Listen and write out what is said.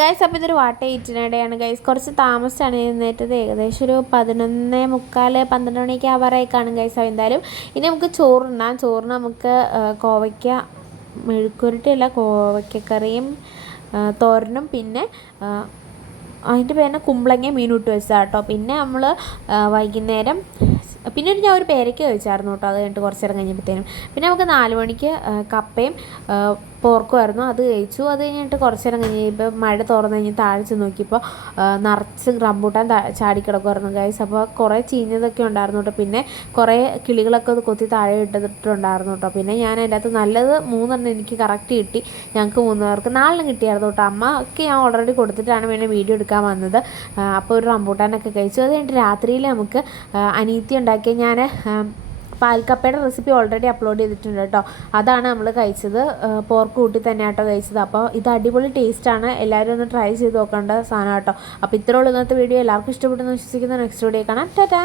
Guys അപ്പോൾ ഇതൊരു വാട്ട ഈറ്റിനിടെയാണ് guys. കുറച്ച് താമസിച്ചാണ് എഴുന്നേറ്റത്. ഏകദേശം ഒരു 11:45 12 മണിയൊക്കെ ആവാറായി കാണും ഗൈസ്. എന്തായാലും ഇനി നമുക്ക് ചോറുണ്ണാം. ചോറിന് നമുക്ക് കോവയ്ക്ക മെഴുക്കുരുട്ടിയല്ല, കോവയ്ക്കക്കറിയും തോരനും പിന്നെ അതിൻ്റെ പേരിന് കുമ്പളങ്ങ മീനിട്ട് വെച്ചതാണ് കേട്ടോ. പിന്നെ നമ്മൾ വൈകുന്നേരം പിന്നെ ഞാൻ ഒരു പേരയ്ക്ക കഴിച്ചായിരുന്നു കേട്ടോ. അത് കഴിഞ്ഞിട്ട് കുറച്ച് നേരം കഴിഞ്ഞപ്പോഴത്തേനും പിന്നെ നമുക്ക് 4 മണിക്ക് കപ്പയും പോർക്കുമായിരുന്നു, അത് കഴിച്ചു. അത് കഴിഞ്ഞിട്ട് കുറച്ച് നേരം കഴിഞ്ഞപ്പോൾ മഴ തുറന്നു കഴിഞ്ഞ് താഴ്ച നോക്കിയപ്പോൾ നിറച്ച് റംബൂട്ടാൻ ചാടിക്കിടക്കുമായിരുന്നു ഗൈസ്. അപ്പോൾ കുറേ ചീഞ്ഞതൊക്കെ ഉണ്ടായിരുന്നു കേട്ടോ. പിന്നെ കുറേ കിളികളൊക്കെ അത് കൊത്തി താഴെ ഇട്ടിട്ടുണ്ടായിരുന്നു കേട്ടോ. പിന്നെ ഞാൻ അതിൻ്റെ അകത്ത് നല്ലത് 3 എനിക്ക് കറക്റ്റ് കിട്ടി. ഞങ്ങൾക്ക് 3 പേർക്ക് 4 കിട്ടിയായിരുന്നു കേട്ടോ. അമ്മക്ക് ഞാൻ ഓൾറെഡി കൊടുത്തിട്ടാണ് പിന്നെ വീഡിയോ എടുക്കാൻ വന്നത്. അപ്പോൾ ഒരു റംബൂട്ടാനൊക്കെ കഴിച്ചു. അത് കഴിഞ്ഞിട്ട് രാത്രിയിൽ നമുക്ക് അനീത്തി ഉണ്ടാക്കിയ ഞാൻ പാൽക്കപ്പയുടെ റെസിപ്പി ഓൾറെഡി അപ്ലോഡ് ചെയ്തിട്ടുണ്ട് കേട്ടോ. അതാണ് നമ്മൾ കഴിച്ചത്. പോർക്ക് കൂട്ടി തന്നെ കേട്ടോ കഴിച്ചത്. അപ്പോൾ ഇത് അടിപൊളി ടേസ്റ്റാണ്. എല്ലാവരും ഒന്ന് ട്രൈ ചെയ്ത് നോക്കേണ്ട സാധനം കേട്ടോ. അപ്പോൾ ഇത്രയുള്ള ഇന്നത്തെ വീഡിയോ എല്ലാവർക്കും ഇഷ്ടപ്പെട്ടെന്ന് വിശ്വസിക്കുന്നു. നെക്സ്റ്റ് വീഡിയോ കാണാം. ടാറ്റാ.